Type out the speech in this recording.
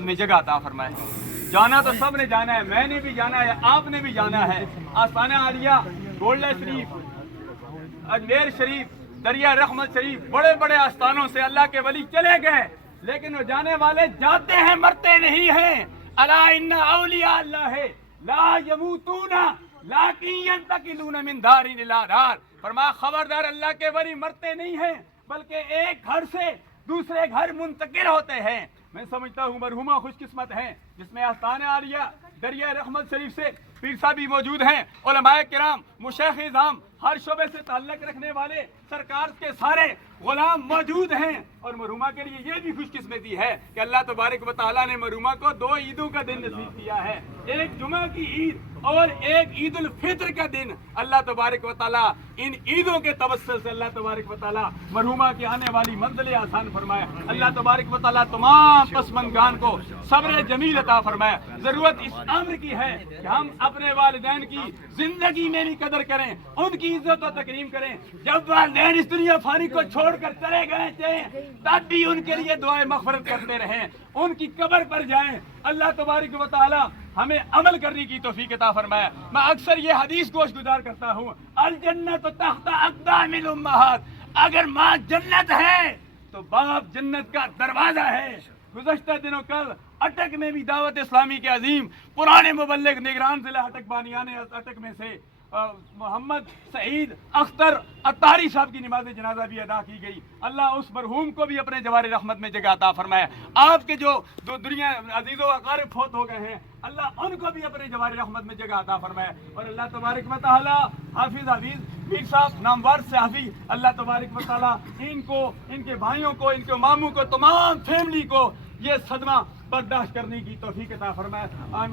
میں جگہ عطا فرمائے۔ جانا تو سب نے جانا ہے، میں نے بھی جانا ہے، آپ نے بھی جانا ہے۔ آستانہ عالیہ، گولڈا شریف، اجمیر شریف، دریا رحمت شریف، بڑے بڑے آستانوں سے اللہ کے ولی چلے گئے، لیکن وہ جانے والے جاتے ہیں، مرتے نہیں ہیں۔ الا ان اولیاء اللہ لا یموتون لیکن ینتقلون من دار الی دار۔ فرمایا خبردار، اللہ کے ولی مرتے نہیں ہیں بلکہ ایک گھر سے دوسرے گھر منتقل ہوتے ہیں۔ میں سمجھتا ہوں مرحومہ خوش قسمت ہیں جس میں آستانہ عالیہ دریا رحمت شریف سے پیر صاحب بھی موجود ہیں، علماء کرام، مشائخ اعظام، ہر شعبے سے تعلق رکھنے والے سرکار کے سارے غلام موجود ہیں، اور مرحومہ کے لیے یہ بھی خوش قسمتی ہے کہ اللہ تبارک و تعالیٰ نے مرحومہ کو 2 عیدوں کا دن نصیب کیا ہے، ایک جمعہ کی عید اور ایک عید الفطر کا دن۔ اللہ تبارک و تعالیٰ ان عیدوں کے توسل سے اللہ تبارک و تعالیٰ مرحومہ کی آنے والی منزلیں آسان فرمائے۔ اللہ تبارک و تعالیٰ تمام پسماندگان کو صبر جمیل عطا فرمائے۔ ضرورت اس امر کی ہے کہ ہم اپنے والدین کی زندگی میں بھی قدر کریں، ان کی عزت و تکریم کریں۔ جب والدین اس دنیا فانی کو چھوڑ کر چلے گئے تھے تب بھی ان کے لیے دعائیں مغفرت کرتے رہیں، ان کی قبر پر جائیں۔ اللہ تبارک و تعالیٰ ہمیں عمل کرنے کی توفیق عطا فرمائے۔ میں اکثر یہ حدیث گوش گزار کرتا ہوں، الجنت تحت اقدام الامہات، اگر ماں جنت ہے تو باپ جنت کا دروازہ ہے۔ گزشتہ دنوں کل اٹک میں بھی دعوت اسلامی کے عظیم پرانے مبلغ نگران ضلع اٹک بانیان اٹک میں سے محمد سعید اختر اتاری صاحب کی نماز جنازہ بھی ادا کی گئی۔ اللہ اس مرحوم کو بھی اپنے جوار رحمت میں جگہ عطا فرمائے۔ آپ کے جو دنیا عزیز و اقارب فوت ہو گئے ہیں، اللہ ان کو بھی اپنے جوار رحمت میں جگہ عطا فرمائے، اور اللہ تبارک و تعالی حافظ میر صاحب نامور صحافی، اللہ تبارک و تعالی ان کو، ان کے بھائیوں کو، ان کے ماموں کو، تمام فیملی کو یہ صدمہ برداشت کرنے کی توفیق عطا فرمائے۔ آمین۔